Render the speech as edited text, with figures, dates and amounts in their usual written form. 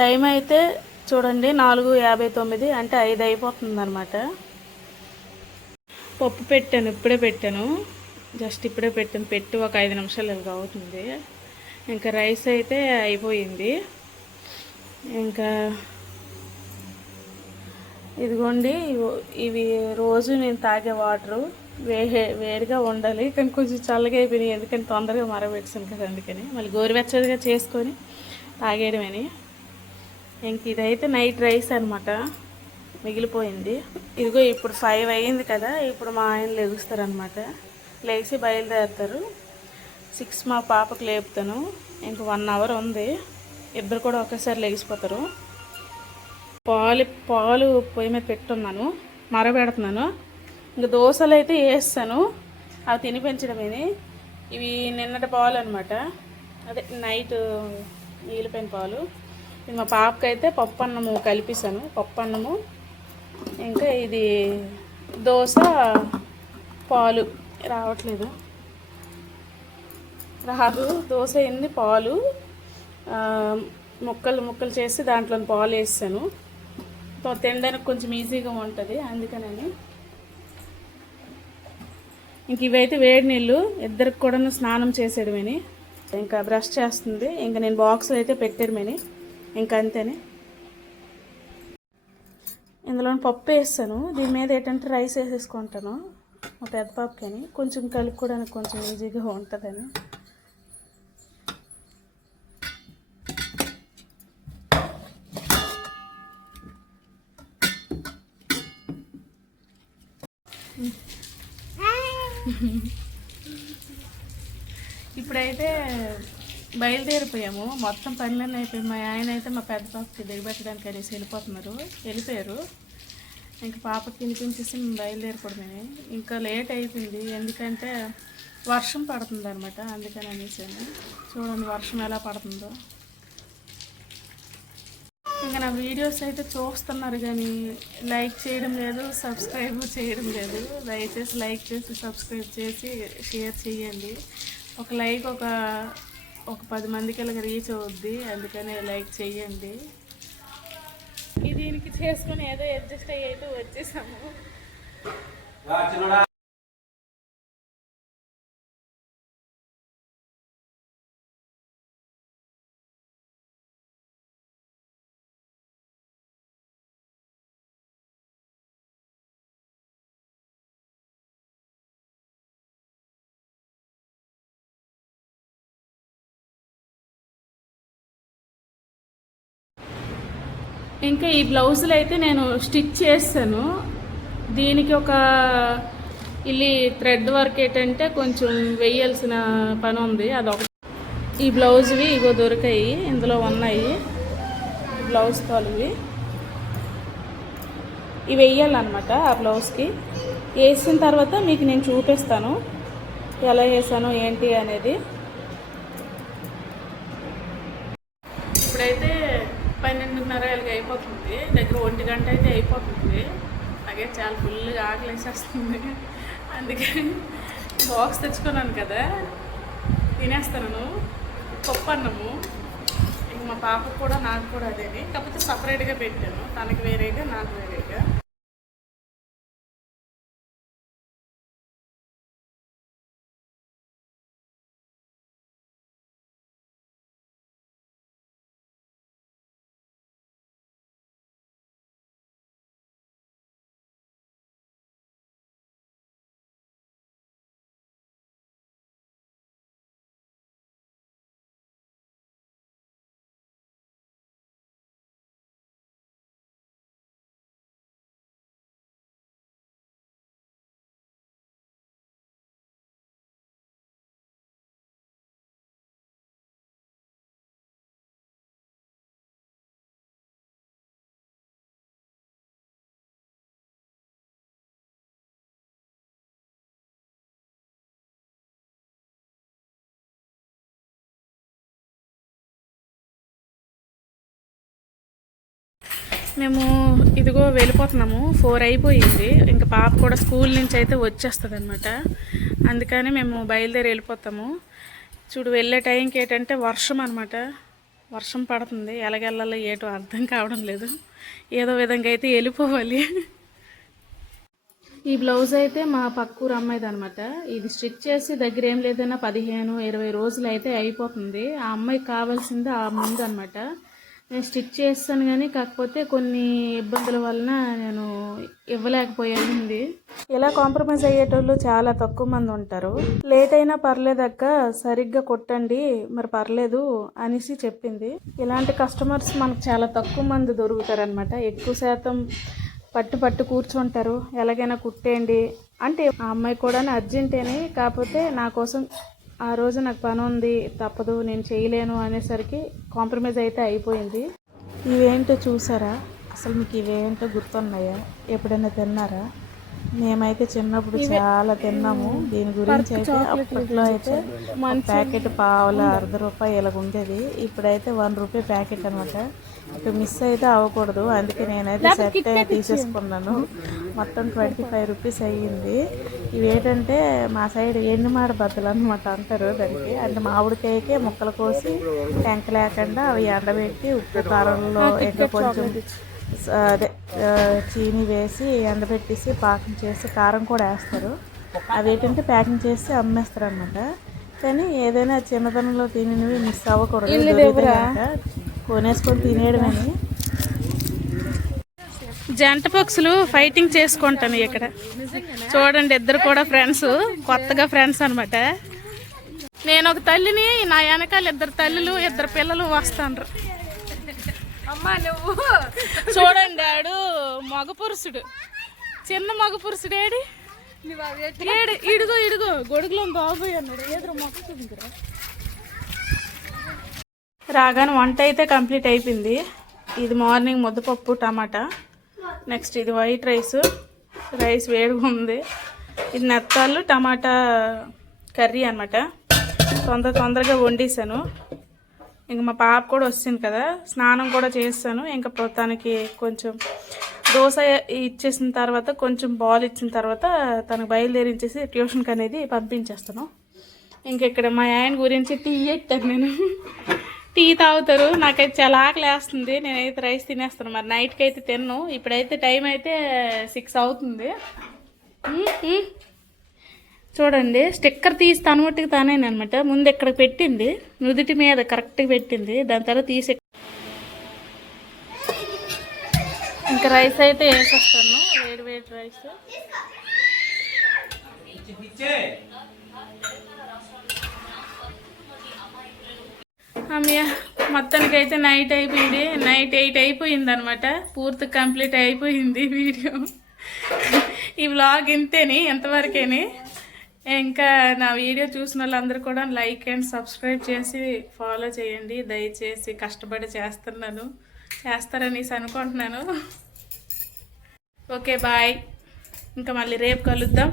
Time అయితే చూడండి 4:59, అంటే 5 అయిపోతుంది అనమాట. పప్పు పెట్టాను, ఇప్పుడే పెట్టాను, జస్ట్ ఇప్పుడే పెట్టి ఒక 5 నిమిషాలు ఇలాగ అవుతుంది. ఇంకా రైస్ అయితే అయిపోయింది. ఇంకా ఇదిగోండి, ఇవి రోజు నేను తాగే వాటరు వేడిగా ఉండాలి, కానీ కొంచెం చల్లగా అయిపోయినాయి, ఎందుకంటే తొందరగా మరగబెట్టాను కదా, అందుకని మళ్ళీ గోరువెచ్చగా చేసుకొని తాగేయడమని. ఇంక ఇదైతే నైట్ రైస్ అనమాట, మిగిలిపోయింది. ఇదిగో ఇప్పుడు 5 అయ్యింది కదా, ఇప్పుడు మా ఆయన లెగుస్తారనమాట. లేచి బయలుదేరుతారు. 6 మా పాపకు లేపుతాను. ఇంక 1 అవర్ ఉంది, ఇద్దరు కూడా ఒకేసారి లెగిసిపోతారు. పాలు పొయ్యి మీద పెట్టున్నాను, మరగబెడుతున్నాను. ఇంకా దోశలు అయితే వేస్తాను, అవి తినిపించడమేని. ఇవి నిన్నటి పాలు అనమాట, అదే నైట్ మిగిలిపోయిన పాలు. ఇది మా పాపకైతే పప్పు అన్నము కలిపిస్తాను, పప్పు అన్నము. ఇంకా ఇది దోశ, పాలు రావట్లేదు, రాదు. దోశ అయింది, పాలు ముక్కలు చేసి దాంట్లో పాలు వేస్తాను, తినడానికి కొంచెం ఈజీగా ఉంటుంది, అందుకనని. ఇంక ఇవైతే వేడి నీళ్ళు, ఇద్దరికి కూడా స్నానం చేసేయడమని. ఇంకా బ్రష్ చేస్తుంది, ఇంకా నేను బాక్స్లో అయితే పెట్టేయడమని, ఇంకా అంతేనే. ఇందులో పప్పు వేస్తాను, దీని మీద ఏంటంటే రైస్ వేసేసుకుంటాను మా పెద్ద పాపకని, కొంచెం కలుపుకోవడానికి కొంచెం ఈజీగా ఉంటుందని. ఇప్పుడైతే బయలుదేరిపోయాము, మొత్తం పనులన్నీ అయిపోయి. మా ఆయన అయితే మా పెద్ద పాపకి దిగబెట్టడానికి అనేసి వెళ్ళిపోయారు. ఇంకా పాపకి తినిపించేసి మేము బయలుదేరిపోవడమే. ఇంకా లేట్ అయిపోయింది, ఎందుకంటే వర్షం పడుతుంది అనమాట, అందుకని అనేసాను. చూడండి వర్షం ఎలా పడుతుందో. ఇంకా నా వీడియోస్ అయితే చూస్తున్నారు కానీ లైక్ చేయడం లేదు, సబ్స్క్రైబ్ చేయడం లేదు. దయచేసి లైక్ చేసి సబ్స్క్రైబ్ చేసి షేర్ చేయండి. ఒక లైక్ ఒక 10 మందికి ఇలాగ రీచ్ అవుద్ది, అందుకని లైక్ చేయండి. దీనికి చేసుకుని ఏదో అడ్జస్ట్ అయ్యి అయితే వచ్చేసాము. ఇంకా ఈ బ్లౌజులు అయితే నేను స్టిచ్ చేస్తాను. దీనికి ఒక థ్రెడ్ వర్క్ ఏంటంటే కొంచెం వేయాల్సిన పని ఉంది, అదొక. ఈ బ్లౌజ్వి ఇగో దొరికాయి, ఇందులో ఉన్నాయి బ్లౌజ్ తాలువి. ఇవి వేయాలన్నమాట ఆ బ్లౌజ్కి. వేసిన తర్వాత మీకు నేను చూపిస్తాను ఎలా వేసాను ఏంటి అనేది. ఇప్పుడైతే 12:30 అయిపోతుంది, దగ్గర 1 గంట అయితే అయిపోతుంది. అలాగే చాలా ఫుల్గా ఆకలి వేసేస్తుంది, అందుకే బాక్స్ తెచ్చుకున్నాను కదా, తినేస్తాను పప్పు అన్నము. ఇంక మా పాపకు కూడా నాకు కూడా అదేని, కాకపోతే సపరేట్గా పెట్టాను, తనకి వేరేగా నాకు వేరేగా. మేము ఇదిగో వెళ్ళిపోతున్నాము, 4 అయిపోయింది. ఇంకా పాప కూడా స్కూల్ నుంచి అయితే వచ్చేస్తుంది అనమాట, అందుకని మేము బయలుదేరి వెళ్ళిపోతాము. చూడు వెళ్ళే టైంకి ఏంటంటే వర్షం అనమాట, వర్షం పడుతుంది, ఎలాగెళ్ళాలో ఏటో అర్థం కావడం లేదు. ఏదో విధంగా అయితే వెళ్ళిపోవాలి. ఈ బ్లౌజ్ అయితే మా పక్కూరు అమ్మాయిది అనమాట. ఇది స్టిచ్ చేసి దగ్గర ఏం లేదన్నా 15-20 రోజులు అయితే అయిపోతుంది. ఆ అమ్మాయికి కావాల్సింది ఆ ముందు అనమాట. నేను స్టిచ్ చేస్తాను కానీ కాకపోతే కొన్ని ఇబ్బందుల వలన నేను ఇవ్వలేకపోయాను. ఇలా కాంప్రమైజ్ అయ్యేటోళ్ళు చాలా తక్కువ మంది ఉంటారు. లేట్ అయినా పర్లేదక్క, సరిగ్గా కొట్టండి మరి పర్లేదు అనేసి చెప్పింది. ఇలాంటి కస్టమర్స్ మనకు చాలా తక్కువ మంది దొరుకుతారనమాట. ఎక్కువ శాతం పట్టు కూర్చుంటారు, ఎలాగైనా కుట్టేయండి అంటే. ఆ అమ్మాయి కూడా అర్జెంటేనే, కాకపోతే నా కోసం ఆ రోజు నాకు పని ఉంది, తప్పదు, నేను చేయలేను అనేసరికి కాంప్రమైజ్ అయితే అయిపోయింది. ఇవేంటో చూసారా? అసలు మీకు ఇవేంటో గుర్తున్నాయా? ఎప్పుడైనా తిన్నారా? మేమైతే చిన్నప్పుడు చాలా తిన్నాము. దీని గురించి అయితే అప్పట్లో అయితే ప్యాకెట్ పావుల ₹1/2 ఇలాగ ఉండేది. ఇప్పుడైతే ₹1 ప్యాకెట్ అనమాట. ఇక మిస్ అయితే అవ్వకూడదు, అందుకే నేనైతే సెట్ తీసేసుకున్నాను. మొత్తం ₹25 అయ్యింది. ఇవేంటంటే మా సైడ్ ఎండుమాడ బద్దలు అనమాట అంటారు దానికి. అంటే మామిడికాయకే ముక్కలు కోసి టెంక లేకుండా అవి ఎండబెట్టి ఉప్పు కారంలో ఇంకా కొంచెం అదే చీని వేసి ఎండబెట్టేసి పాకం చేసి కారం కూడా వేస్తారు. అవి ఏంటంటే ప్యాకింగ్ చేసి అమ్మేస్తారు అనమాట. కానీ ఏదైనా చిన్నతనంలో తినేవి మిస్ అవ్వకూడదు, కొనేసుకొని తినేయడమని. జంట పక్షులు ఫైటింగ్ చేసుకుంటాను ఇక్కడ చూడండి. ఇద్దరు కూడా ఫ్రెండ్స్, కొత్తగా ఫ్రెండ్స్ అనమాట. నేను ఒక తల్లిని, నా వెనకాల 2 తల్లులు 2 పిల్లలు వస్తాండ్రు. అమ్మా నువ్వు చూడండి, ఆడు మగ పురుషుడు, చిన్న మగ పురుషుడు. ఏడి ఇడుగో గొడుగులో బాబోయ్ అన్నాడు. ఏదో మొక్కుతుంది. రాగానే వంట అయితే కంప్లీట్ అయిపోయింది. ఇది మార్నింగ్ ముద్దపప్పు టమాటా, నెక్స్ట్ ఇది వైట్ రైస్ వేడిగా ఉంది. ఇది నెత్తాలు టమాటా కర్రీ అనమాట. తొందరగా వండేసాను. ఇంక మా పాప కూడా వచ్చింది కదా, స్నానం కూడా చేస్తాను. ఇంకా తనకి కొంచెం దోశ ఇచ్చేసిన తర్వాత, కొంచెం బాల్ ఇచ్చిన తర్వాత తనకు బయలుదేరించేసి ట్యూషన్కి అనేది పంపించేస్తాను. ఇంక ఇక్కడ మా ఆయన గురించి టీ ఎట్టాను నేను. టీ తాగుతారు, నాకైతే చాలా ఆకలి వేస్తుంది. నేనైతే రైస్ తినేస్తాను. మరి నైట్కి అయితే తిన్ను. ఇప్పుడైతే టైం అయితే 6 అవుతుంది. చూడండి, స్టిక్కర్ తీసి తనమట్టుకు తానేనమాట. ముందు ఇక్కడ పెట్టింది, నుదుటి మీద కరెక్ట్గా పెట్టింది. దాని తర్వాత తీసి ఇంకా రైస్ అయితే వేసేస్తాను, వేడి రైస్. అమ్మయ్య, మొత్తానికి అయితే నైట్ అయిపోయింది. నైట్ 8 అయిపోయింది అనమాట. పూర్తి కంప్లీట్ అయిపోయింది వీడియో. ఈ వ్లాగ్ ఇంతేని, ఎంతవరకేని. ఇంకా నా వీడియో చూసిన వాళ్ళందరూ కూడా లైక్ అండ్ సబ్స్క్రైబ్ చేసి ఫాలో చేయండి దయచేసి. కష్టపడి చేస్తారనేసి అనుకుంటున్నాను. ఓకే బాయ్, ఇంకా మళ్ళీ రేపు కలుద్దాం.